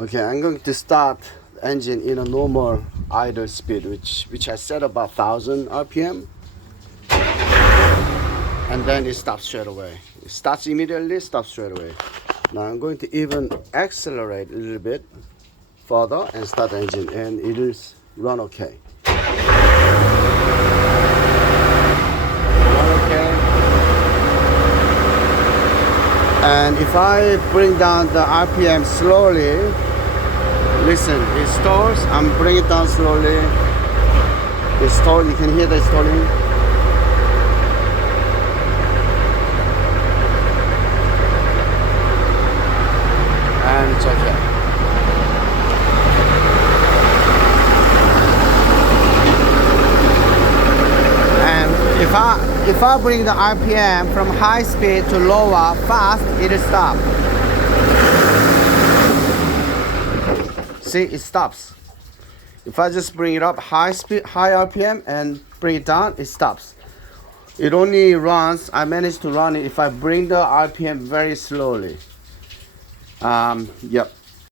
Okay, I'm going to start the engine in a normal idle speed, which I set about 1000 RPM, and then it stops straight away. It starts immediately, stops straight away. Now I'm going to even accelerate a little bit further and start the engine, and it will run okay. Run okay. And if I bring down the RPM slowly, listen, it stalls. I'm bringing it down slowly. It's stalling. You can hear the stalling. And it's okay. And if I bring the RPM from high speed to lower fast, it'll stop. See, it stops. If I just bring it up high speed, high RPM, and bring it down, it stops. It only runs, I managed to run it if I bring the RPM very slowly. Yep.